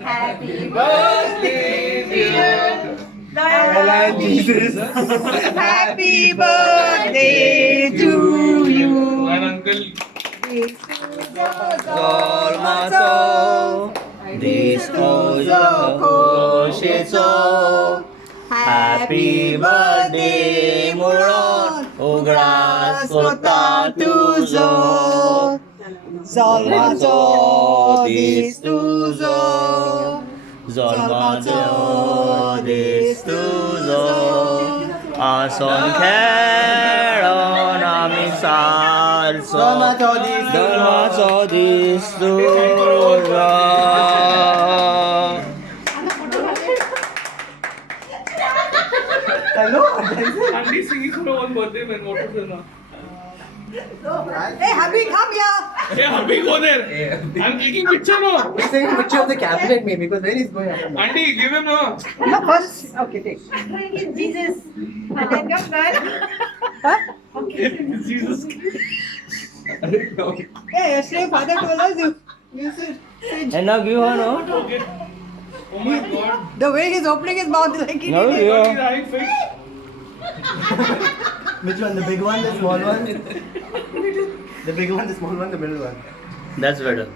Happy birthday, dear Lord Jesus. Happy birthday to you. Zolmaso, Disko Kosheso. Happy birthday, Muron, Ugras Kota Tuzo. Zolmaso Distuzo. Zolmaso, Distuzo. Ason Keron Amisal So. Zolmaso Distuzo. Andy singing for one birthday man. What is it? Hey, Happy, come here. Hey, Abhi, go there. I'm clicking picture no. He's taking a picture of the cabinet maybe because where he's going. Andy, give him no. No, first. Okay, take. Jesus. And then come down. Jesus. Hey, yesterday father told us you should sit. And now give her no. Okay. Oh my God. The way he's opening his mouth like he No, did it. yeah. He's having fish. Which one? The big one, the small one? The big one, the small one, the middle one. That's better.